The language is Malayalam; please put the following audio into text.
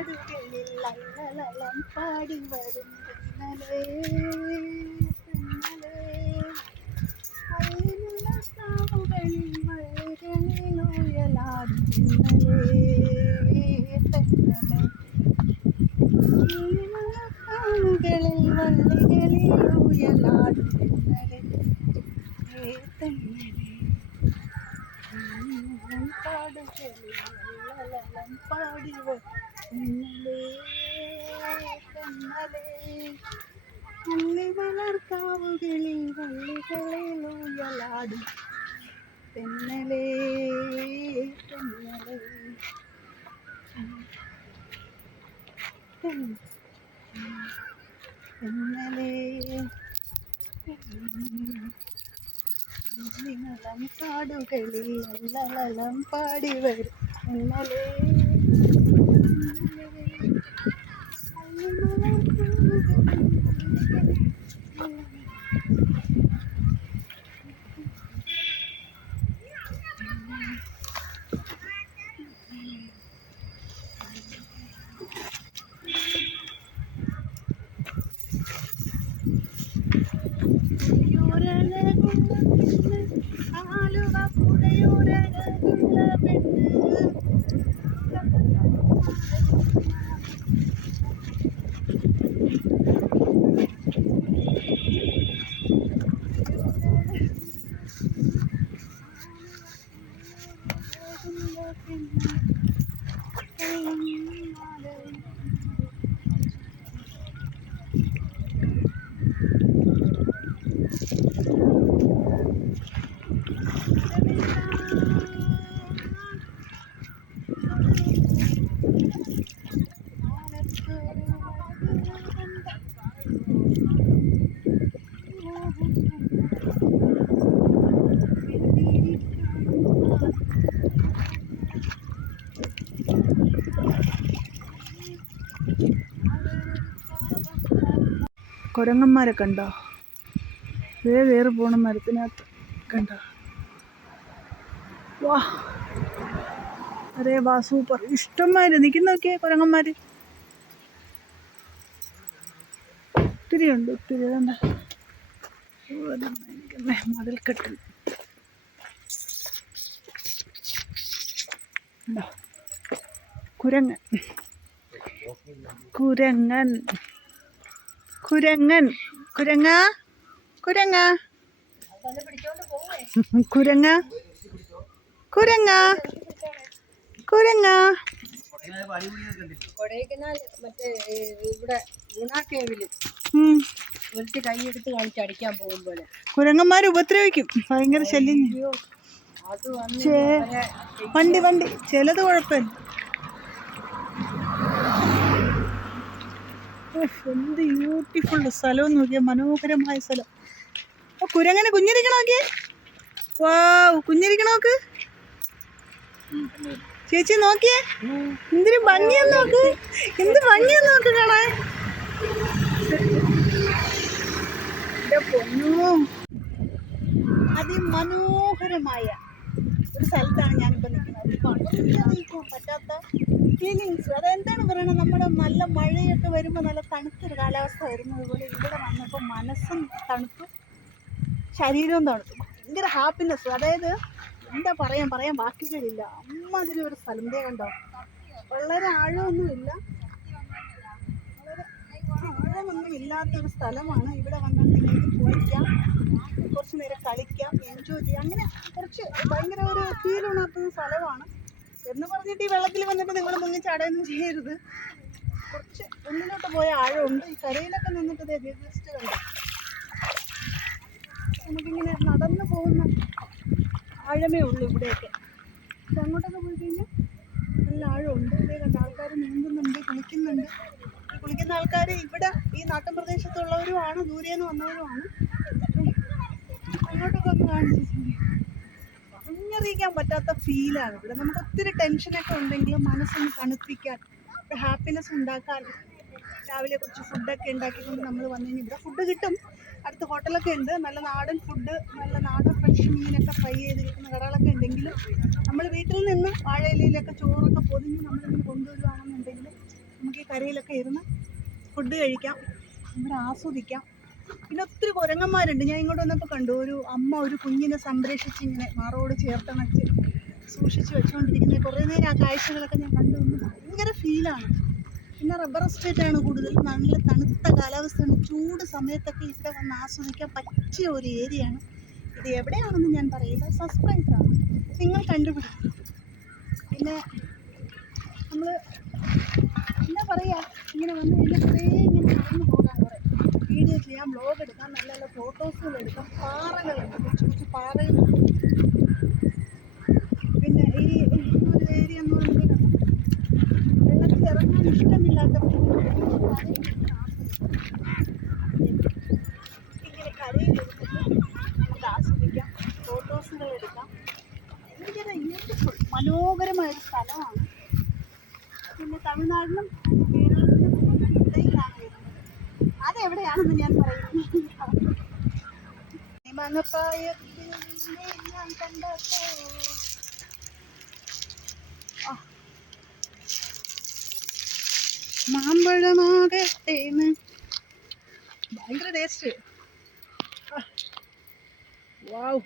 കാടുകളിൽ അല്ലലം പാടി വരും തെന്നലേ തെന്നലേ അല്ലിനുള്ള കാവുകളിൽ വള്ളികളിൽ ഉയലാടും തെന്നലേ തെന്നലേ അല്ലിനുള്ള കാവുകളിൽ വള്ളികളിൽ ഉയലാടും തെന്നലേ തെന്നലേ കാടുകളിൽ അല്ലലം പാടി വരും തെന്നലേ തെന്നലേ അല്ലിമലർക്കാവുകളിൽ വള്ളികളിൽ ഉയലാടും തെന്നലേ തെന്നലേ തെന്നലേ അല്ലിമലം കാടുകളിൽ അല്ലലം പാടി വരും തെന്നലേ ആലുവ പുഴയോരകുള്ള പെണ്ണ് കുരങ്ങന്മാരെ കണ്ടോ? വേറെ പോണ മരത്തിനകത്ത് കണ്ടോ? വാ അരേ വാ സൂപ്പർ. ഇഷ്ടംമാര് നിൽക്കുന്ന നോക്കിയേ കുരങ്ങന്മാര്. ഒത്തിരി ഉണ്ട്, ഒത്തിരി. അതുകൊണ്ട് മതിൽക്കെട്ട് ഉണ്ടോ? കുരങ്ങൻ കുരങ്ങൻ കുരങ്ങൻ കുരങ്ങ കുരങ്ങ കുരങ്ങ കുരങ്ങ കുരങ്ങ. കൊടൈക്കനാൽ മറ്റേ ഇവിടെ ഗുണാക്കേവില് കൈയെടുത്ത് കാണിച്ച് അടിക്കാൻ പോകുമ്പോലെ കുരങ്ങന്മാര് ഉപദ്രവിക്കും, ഭയങ്കര ശല്യം. അത് വണ്ടി ചിലത് കുഴപ്പമില്ല. എന്ത് ബ്യൂട്ടിഫുൾ സ്ഥലം നോക്കിയാൽ, മനോഹരമായ സ്ഥലം. കുരങ്ങനെ കുഞ്ഞിരിക്കണ നോക്കിയേ. വാ കുഞ്ഞിരിക്കണ നോക്ക് ചേച്ചി, നോക്കിയേ എന്തൊരു ഭംഗിയെന്ന് നോക്ക്, എന്ത് ഭംഗിയെന്ന് നോക്ക് കാണാൻ. പൊന്നു, അതിമനോഹരമായ ഒരു സ്ഥലത്താണ് ഞാനിപ്പോൾ നിൽക്കുന്നത്. പകർന്നിരിക്കാൻ പറ്റാത്ത ഫീലിങ്സ്. അതെന്താണ് പറയണത്, നമ്മുടെ നല്ല മഴയൊക്കെ വരുമ്പോൾ നല്ല തണുത്തൊരു കാലാവസ്ഥ വരുന്നത് പോലെ ഇവിടെ വന്നപ്പോൾ മനസ്സും തണുത്തു, ശരീരവും തണുത്തു. ഭയങ്കര ഹാപ്പിനെസ്. അതായത് എന്താ പറയാൻ വാക്കുകളില്ല. അമ്മാതിരി ഒരു സ്ഥലം. ഇതേ കണ്ടോ, വളരെ ആഴമൊന്നുമില്ല, വളരെ ആഴമൊന്നും ഇല്ലാത്തൊരു സ്ഥലമാണ്. ഇവിടെ വന്നിട്ടുണ്ടെങ്കിൽ കുളിക്കാം, കുറച്ച് നേരം കളിക്കാം, എൻജോയ് ചെയ്യാം. അങ്ങനെ കുറച്ച് ഭയങ്കര ഒരു ഫീൽ ഉണർത്തുന്ന സ്ഥലമാണ്. എന്ന് പറഞ്ഞിട്ട് ഈ വെള്ളത്തിൽ വന്നിട്ട് നിങ്ങൾ മുങ്ങി ചടയൊന്നും ചെയ്യരുത്. കുറച്ച് ഉള്ളിലോട്ട് പോയ ആഴമുണ്ട്. ഈ കരയിലൊക്കെ നിന്നിട്ട് ജസ്റ്റ് കണ്ടു, നമുക്കിങ്ങനെ നടന്നു പോകുന്ന ആഴമേ ഉള്ളൂ ഇവിടെയൊക്കെ. പക്ഷെ അങ്ങോട്ടൊക്കെ പോയി കഴിഞ്ഞാൽ നല്ല ആഴമുണ്ട്. ഇതേ കണ്ട ആൾക്കാർ നീന്തുന്നുണ്ട്, കുളിക്കുന്നുണ്ട്. കുളിക്കുന്ന ആൾക്കാർ ഇവിടെ ഈ നാട്ടിൻ പ്രദേശത്തുള്ളവരുമാണ്, ദൂരേന്ന് വന്നവരുമാണ്. അങ്ങോട്ടൊക്കെ ഒന്ന് കാണിച്ചിട്ടുണ്ട്. പറഞ്ഞറിയിക്കാൻ പറ്റാത്ത ഫീലാണ് ഇവിടെ. നമുക്ക് ഒത്തിരി ടെൻഷനൊക്കെ ഉണ്ടെങ്കിലും മനസ്സൊന്ന് തണുപ്പിക്കാൻ, ഒരു ഹാപ്പിനെസ് ഉണ്ടാക്കാൻ രാവിലെ കുറച്ച് ഫുഡൊക്കെ ഉണ്ടാക്കിക്കൊണ്ട് നമ്മൾ വന്നു കഴിഞ്ഞാൽ ഇവിടെ ഫുഡ് കിട്ടും. അടുത്ത് ഹോട്ടലൊക്കെ ഉണ്ട്, നല്ല നാടൻ ഫുഡ്, നല്ല നാടൻ ഫ്രഷ് മീനൊക്കെ ഫ്രൈ ചെയ്ത് കിട്ടുന്ന കടകളൊക്കെ ഉണ്ടെങ്കിലും നമ്മൾ വീട്ടിൽ നിന്ന് വാഴയിലയിലൊക്കെ ചോറൊക്കെ പൊതിഞ്ഞ് നമ്മളിങ്ങനെ കൊണ്ടുവരികയാണെന്നുണ്ടെങ്കിൽ കരയിലൊക്കെ ഇരുന്ന് ഫുഡ് കഴിക്കാം, ഇവിടെ ആസ്വദിക്കാം. പിന്നെ ഒത്തിരി കുരങ്ങന്മാരുണ്ട്. ഞാൻ ഇങ്ങോട്ട് വന്നപ്പോൾ കണ്ടു ഒരു അമ്മ ഒരു കുഞ്ഞിനെ സംരക്ഷിച്ച് ഇങ്ങനെ മാറോട് ചേർത്തണച്ച് സൂക്ഷിച്ച് വെച്ചുകൊണ്ടിരിക്കുന്ന കുറേ നേരം ആ കാഴ്ചകളൊക്കെ ഞാൻ കണ്ടു. ഭയങ്കര ഫീലാണ്. പിന്നെ റബ്ബർ എസ്റ്റേറ്റാണ് കൂടുതൽ. നല്ല തണുത്ത കാലാവസ്ഥയാണ്. ചൂട് സമയത്തൊക്കെ ഇവിടെ വന്ന് ആസ്വദിക്കാൻ പറ്റിയ ഒരു ഏരിയയാണ്. ഇത് എവിടെയാണെന്ന് ഞാൻ പറയില്ല, സസ്പെൻസാണ്, നിങ്ങൾ കണ്ടുപിടിക്കും. പിന്നെ നമ്മൾ എന്താ പറയുക, ഇങ്ങനെ വന്നു കഴിഞ്ഞാൽ കുറേ ഇങ്ങനെ നടന്നു പോകാൻ, കുറേ വീഡിയോ ചെയ്യാം, വ്ലോഗ് എടുക്കാം, നല്ല നല്ല ഫോട്ടോസുകൾ എടുക്കാം. പാറകളുണ്ട്, കൊച്ചു കൊച്ചു പാറകളുണ്ട്. പിന്നെ ഈ ഒരു ഏരിയ എന്ന് പറയുന്നത് വെള്ളത്തിൽ ഇറങ്ങാൻ ഇഷ്ടമില്ലാത്തവർ ഇങ്ങനെ കരയിലെടുത്തിട്ട് നമുക്ക് ആസ്വദിക്കാം, ഫോട്ടോസുകൾ എടുക്കാം. ഭയങ്കര ബ്യൂട്ടിഫുൾ മനോഹരമായൊരു സ്ഥലമാണ്. പിന്നെ തമിഴ്നാടിനും കേരളത്തിനും ഇടയിലാണ് വരുന്നത്. അതെവിടെയാണെന്ന് ഞാൻ പറയുന്നു. മങ്ങപ്പായത്തിൽ ഞാൻ കണ്ടപ്പോ മാമ്പഴമാകട്ടേന്ന്. ഭയങ്കര ടേസ്റ്റ്. വാവ്.